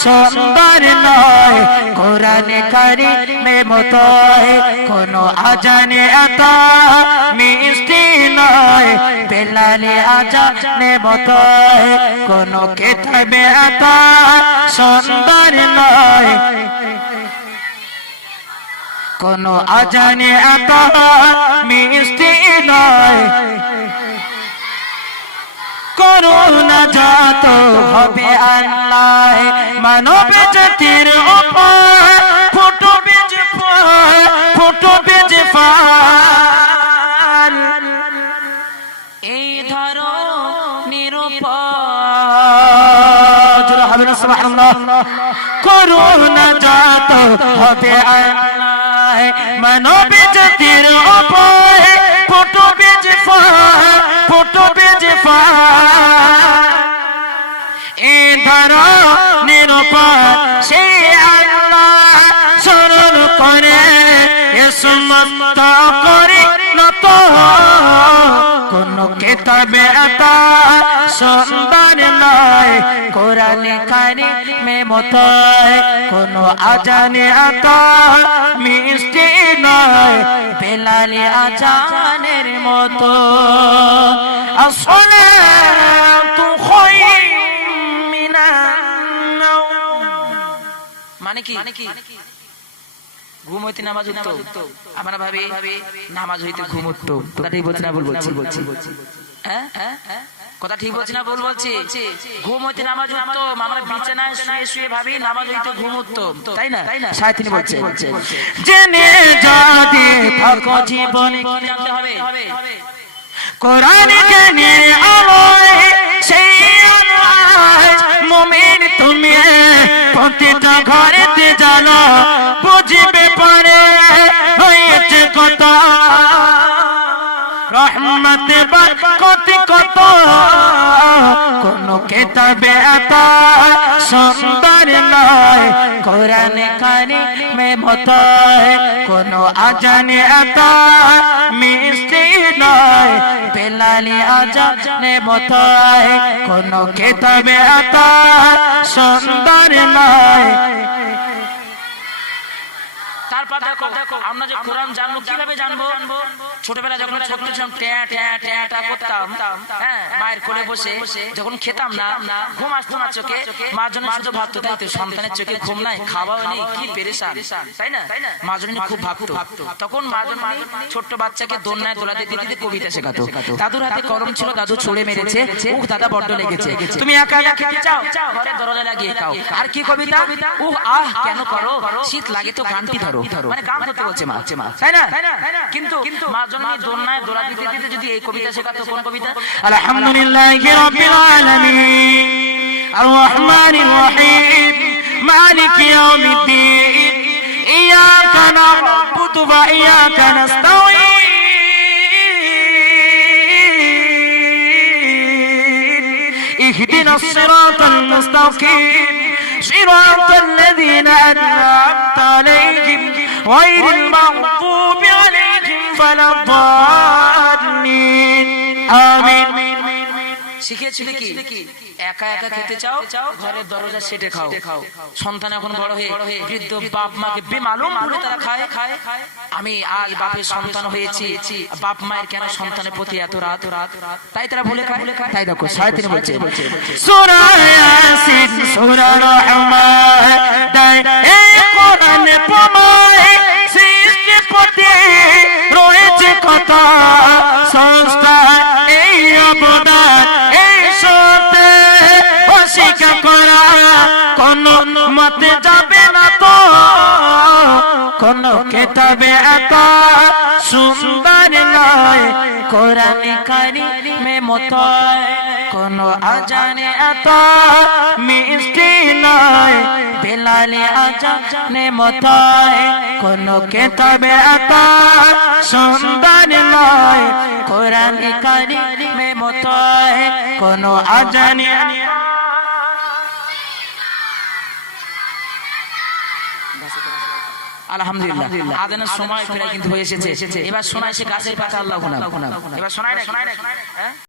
সুন্দর নয় কোরআনে কারিমে মতো কোনো আজানে এত মিষ্টি নয় বেলালে আজানে মতো কোনো কিতাবে এত সুন্দর নয় কোনো আজানে এত মিষ্টি নয় করুণা যত হবে আল্লাহ মানব জাতির উপর ফুটবে যে ফাল এই ধরো নিরুপর হবে না সুবহানাল্লাহ করুণা যত হবে আল্লাহ মানব জাতির উপর ফুটবে যে এই ধরো নিরুপর সেই আল্লাহ স্মরণ করে সমস্ত করে নত কোন কিতাবে এত সুন্দর নয় কোরআনে কারিমে মতো কোন আজানে এত মিষ্টি নয় বেলালে আজানের মতো আসসালাতু খায়রুম মিনান নাওম মানে কি ঘুম হইতে নামাজ উঠতো আমরা ভাবি নামাজ হইতে ঘুম উঠতো কথা ঠিক বলছি না বলছি হ্যাঁ কথা ঠিক বলছি না বলছি ঘুম হইতে নামাজ উঠতো আমরা বিছানায় শুয়ে ভাবি নামাজ হইতে ঘুম উঠতো তাই না শায়তানি বলছে জেনে যদি থাকো জীবনে কি জানতে হবে কোরআন জ্ঞানে আলোয় সেই আলোয় মুমিন তুমি প্রতিটা ঘরেতে জানো বুঝবে পারে হয়েছে কত রহমত কত কোন কিতাবে এত সুন্দর নয় কোরআনে কারিমে মতো কোন আজানে এত মিষ্টি নয় বেলালে আজানে মতো কোন কিতাবে এত সুন্দর নয় তারপর দেখো আমরা যে কোরআন জানবো কিভাবে জানবো ছোটবেলা যখন ছোট ছিলাম ট্যা করতাম হ্যাঁ মায়ের কোলে বসে যখন খেতাম না ঘুম আসতো না চোখে মার জন্য শুধু ভাবতো তাই তো সন্তানের চোখে ঘুম নাই খাওয়াও নেই কি পেরেশান তাই না মার জন্য খুব ভাবতো তখন মার জন্য ছোট্ট বাচ্চাকে দোলনায় দোলাতে দিতে কবিতা শেখাতো দাদুর হাতে কলম ছিল দাদু ছুঁড়ে মেরেছে উহ দাদা বড্ড লেগেছে তুমি একা একা খেতে চাও ঘরে দরজা লাগিয়ে খাও আর কি কবিতা উহ আহ কেন করো শীত লাগে তো গানটি ধরো মানে গান করতে বলছে মা তাই না কিন্তু মা জন্মে দোলনায় দোলা দিতে যদি এই কবিতা শেখাতো কোন কবিতা আলহামদুলিল্লাহি রাব্বিল আলামিন আর রহমানির রহিম মালিকি ইয়াউমিদ্দিন ইয়াকা না'বুদু ওয়া ইয়াকা নাস্তাঈন ইহদিনাস সিরাতাল মুস্তাকিম صراط الذين أنعمت عليهم غير المغضوب عليهم ولا الضالين آمين শিখিয়েছিলে কি একা একা খেতে চাও ঘরের দরজা সেটে খাও সন্তান এখন বড় হয়ে বৃদ্ধ বাপ মাকে বেমালুম ভাবে তারা খায় আমি আজ বাপের সন্তান হয়েছি বাপ মায়ের কেন সন্তানের প্রতি এত রাত তাই তারা ভুলে খায় তাই দেখো শয়তানি বলছে সূরা ইয়াসিন সূরা রহমান এই কোরআনে প্রমায় সৃষ্টি পথে রয়েছে কত সংস্থা এই অবদান এই সত্যে অস্বীকার করা কোন মতে যাবে না তো কোন কিতাবে এত সুন্দর নয় কোরআনে কারিমে মতো কোন আজানে এত মিষ্টি নয় বেলালে আজানে মতো কোন কিতাবে এত সুন্দর নয় কোরআনে কারিমে মতো কোন আজানে আলহামদুলিল্লাহ আজানের সময় প্রায় কিন্তু হয়ে এসেছে এবার শোনায় সে গাছের পাতা আল্লাহ গুনাহ এবার শোনায় না